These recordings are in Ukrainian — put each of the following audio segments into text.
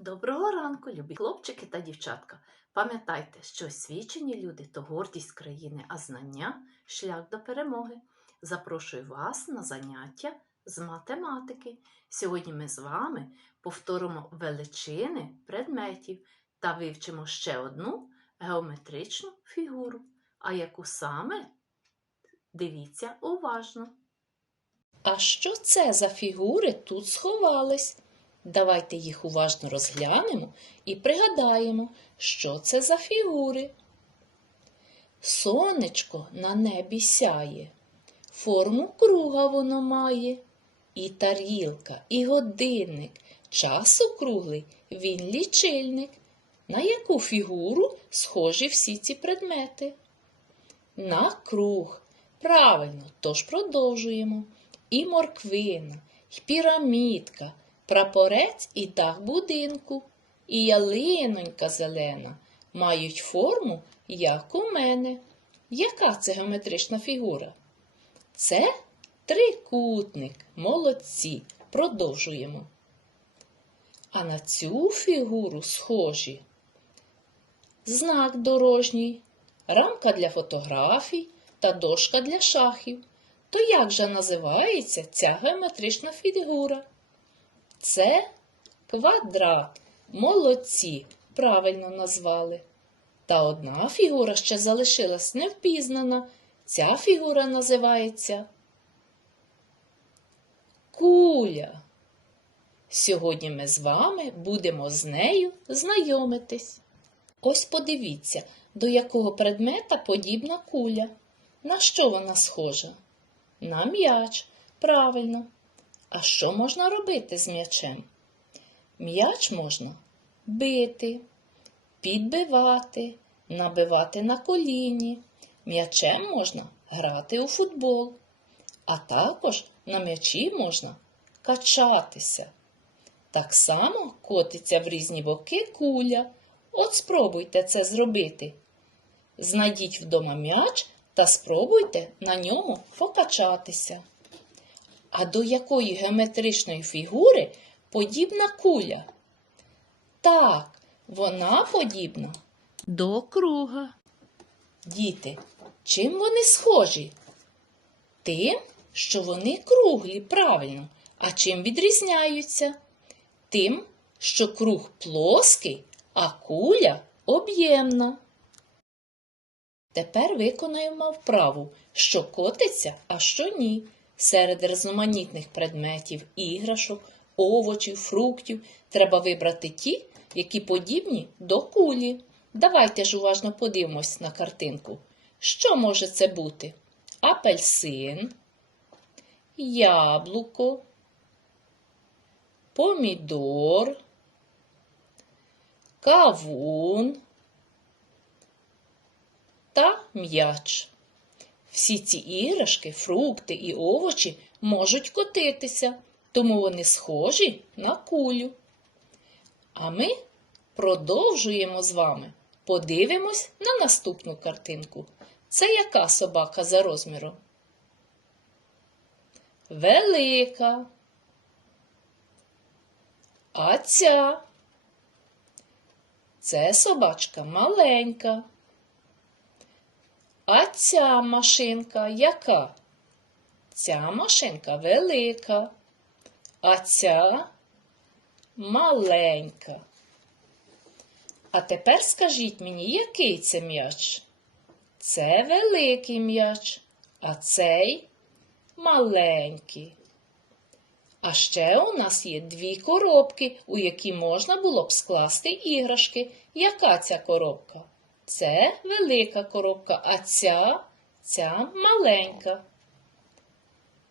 Доброго ранку, любі хлопчики та дівчатка. Пам'ятайте, що освічені люди то гордість країни, а знання шлях до перемоги. Запрошую вас на заняття з математики. Сьогодні ми з вами повторимо величини предметів та вивчимо ще одну геометричну фігуру. А яку саме? Дивіться уважно. А що це за фігури тут сховались? Давайте їх уважно розглянемо і пригадаємо, що це за фігури. Сонечко на небі сяє, форму круга воно має, і тарілка, і годинник, час округлий, він лічильник. На яку фігуру схожі всі ці предмети? На круг. Правильно, тож продовжуємо. І морквина, і пірамідка, прапорець і дах будинку, і ялинонька зелена мають форму, як у мене. Яка це геометрична фігура? Це трикутник. Молодці. Продовжуємо. А на цю фігуру схожі знак дорожній, рамка для фотографій та дошка для шахів. То як же називається ця геометрична фігура? Це квадрат. Молодці, правильно назвали. Та одна фігура ще залишилась невпізнана. Ця фігура називається куля. Сьогодні ми з вами будемо з нею знайомитись. Ось подивіться, до якого предмета подібна куля. На що вона схожа? На м'яч. Правильно. А що можна робити з м'ячем? М'яч можна бити, підбивати, набивати на коліні. М'ячем можна грати у футбол, а також на м'ячі можна качатися. Так само котиться в різні боки куля. От спробуйте це зробити. Знайдіть вдома м'яч та спробуйте на ньому покачатися. А до якої геометричної фігури подібна куля? Так, вона подібна До круга. Діти, чим вони схожі? Тим, що вони круглі, правильно. А чим відрізняються? Тим, що круг плоский, а куля об'ємна. Тепер виконаємо вправу, що котиться, а що ні. Серед різноманітних предметів, іграшок, овочів, фруктів треба вибрати ті, які подібні до кулі. Давайте ж уважно подивимось на картинку. Що може це бути? Апельсин, яблуко, помідор, кавун та м'яч. Всі ці іграшки, фрукти і овочі можуть котитися, тому вони схожі на кулю. А ми продовжуємо з вами. Подивимось на наступну картинку. Це яка собака за розміром? Велика. А ця? Це собачка маленька. А ця машинка яка? Ця машинка велика, а ця маленька. А тепер скажіть мені, який це м'яч? Це великий м'яч, а цей маленький. А ще у нас є дві коробки, у які можна було б скласти іграшки. Яка ця коробка? Це велика коробка, а ця, ця маленька.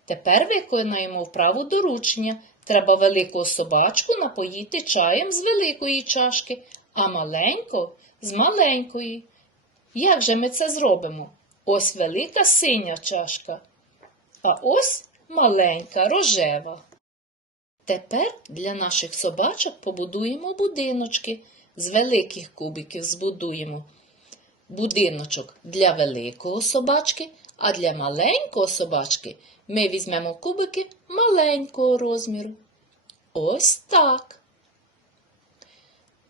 Тепер виконаємо вправу доручення. Треба велику собачку напоїти чаєм з великої чашки, а маленьку з маленької. Як же ми це зробимо? Ось велика синя чашка, а ось маленька рожева. Тепер для наших собачок побудуємо будиночки. З великих кубиків збудуємо будиночок для великого собачки, а для маленького собачки ми візьмемо кубики маленького розміру. Ось так.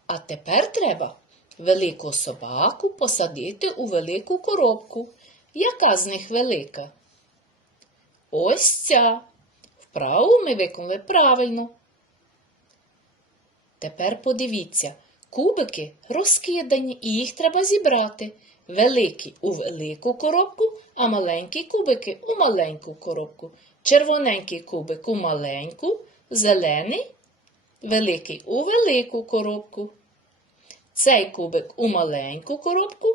А тепер треба велику собаку посадити у велику коробку. Яка з них велика? Ось ця. Вправу ми виконали правильно. Тепер подивіться, кубики розкидані, і їх треба зібрати. Великі у велику коробку, а маленькі кубики у маленьку коробку. Червоненький кубик у маленьку, зелений, великий у велику коробку. Цей кубик у маленьку коробку,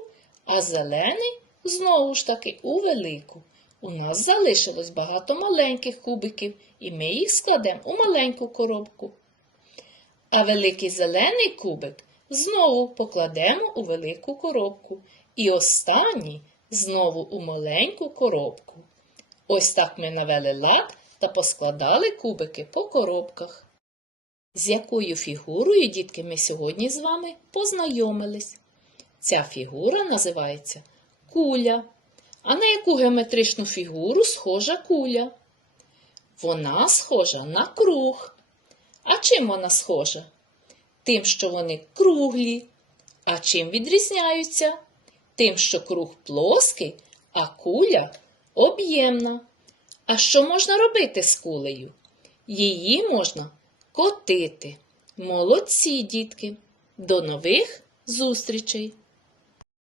а зелений знову ж таки у велику. У нас залишилось багато маленьких кубиків, і ми їх складемо у маленьку коробку. А великий зелений кубик знову покладемо у велику коробку. І останній знову у маленьку коробку. Ось так ми навели лад та поскладали кубики по коробках. З якою фігурою, дітки, ми сьогодні з вами познайомились? Ця фігура називається куля. А на яку геометричну фігуру схожа куля? Вона схожа на круг. А чим вона схожа? Тим, що вони круглі. А чим відрізняються? Тим, що круг плоский, а куля об'ємна. А що можна робити з кулею? Її можна котити. Молодці, дітки! До нових зустрічей!